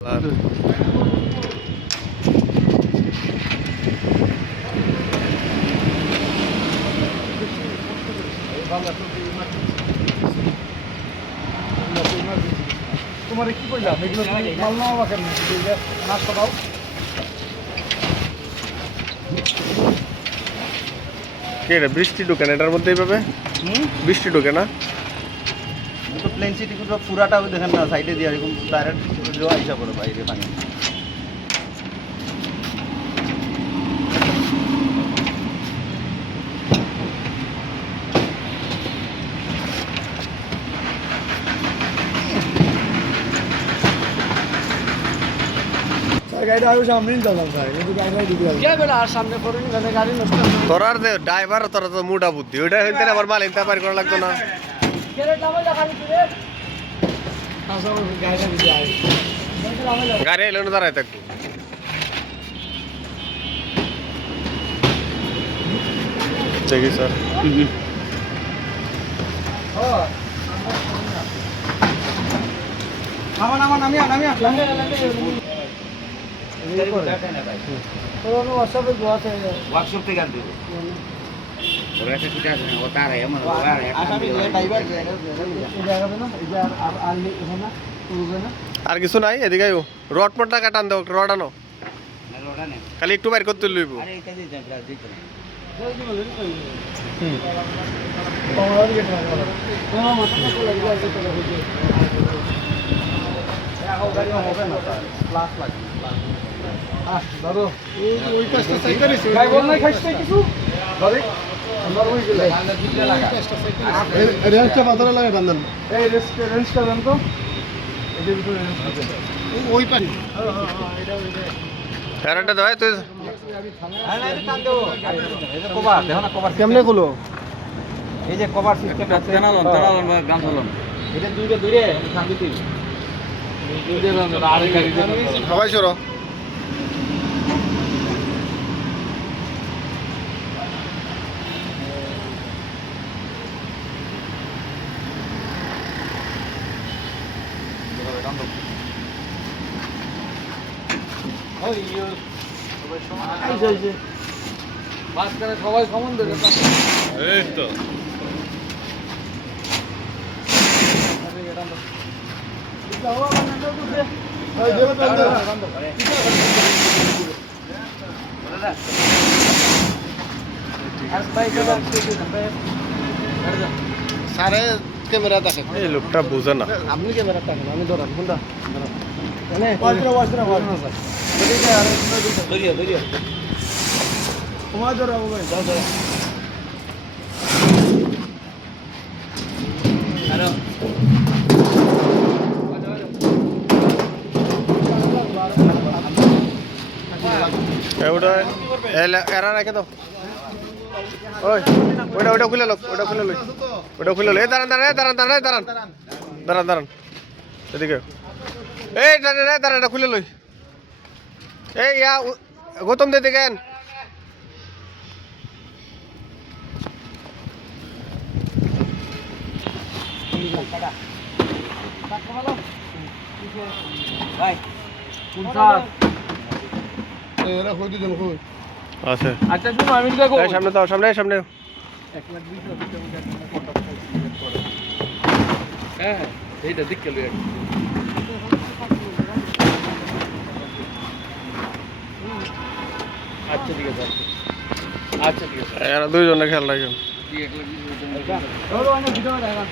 তোমারে কি কইলাম এগুলো মাল নাও বা কেন নাস্তা দাও কে রে বৃষ্টি ঢোকে না এটার মধ্যেই পাবে বৃষ্টি ঢোকে না তো প্লেন সিটি পুরো পুরাটা দেখেন না সাইডে দিয়ে এরকম ডাইরেক্ট জোয়া হিসাব করে বাইরে পানি গাড়িটা আরো সামনে নিতাম স্যার কিন্তু গাড়িটা ঢুকে যাবে কে বেটা আর সামনে পড়ে নি গাড়ি নষ্ট তোরার যে ড্রাইভার তোরা তো মোটা বুদ্ধি ওইটা হইতে আবার মাল ইনতা পার করা লাগতো না গাড়ি এলো না দাঁড়ায় থাকবো দেখি স্যার ওয়ার্কশপ থেকে আনতে হবে ওরা একটা ছুটে আসে না ও তার এমন আসামি ড্রাইভার আর কিছু নাই এদিকে রড পটটা কাটান দেও রড আনো খালি একটু বাইর করতে লইব রেঞ্জটা পাথরে লাগে বান্ধন এই রেঞ্জটা দেন তো ওই পানি কারেন্টটা দাও তুই কভার দেখো না কভার কেমনে খুলো এই যে কভার সিস্টেম আছে টানালন গান চলন এটা দুইটা দূরে সামনে তিন দুইটা আর গাড়ি সবাই সরো সবাই সমান দেবে এই তো সারে ক্যামেরা দেখেন এই লোকটা বুঝে না আপনি ক্যামেরা দেখেন আমি ধরান কোনটা তোমার ধরো ভাই যাও ধরো ওটা এরা রেখে দাও ওই ওটা খুলে লো ওটা খুলে লো ওটা খুলে লো এই দাঁড়ান দাঁড়ান দাঁড়ান দাঁড়ান দাঁড়ান দাঁড়ান দাঁড়ান এদিকে এই দাঁড়ান দাঁড়ান এটা খুলে লই এই ইয়া গৌতম দে দেখেন ভাই কোনটা এরা কই দিবেন কই আছে আচ্ছা শুনো আমি দেখো এই সামনে দাও সামনে সামনে 1,20,000 হ্যাঁ এইটা দিক গেল আচ্ছা ঠিক আছে আচ্ছা ঠিক আছে এরা দুইজনে খেয়াল রাখেন ধরো আমি ভিডিও দেখা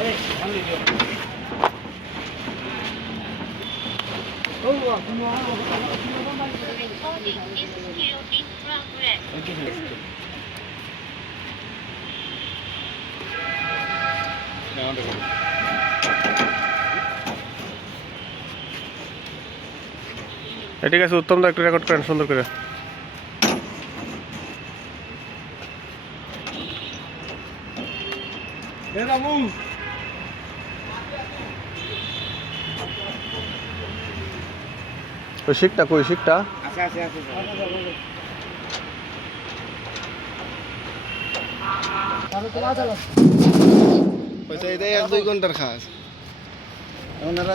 এই আমি দিও ঠিক আছে উত্তম দা একটু রেকর্ড করেন সুন্দর করে ওই শিখটা কই শিখটা আচ্ছা আচ্ছা আচ্ছা তাহলে তো আচ্ছা এটাই 1-2 ঘন্টার কাজ। ওনারা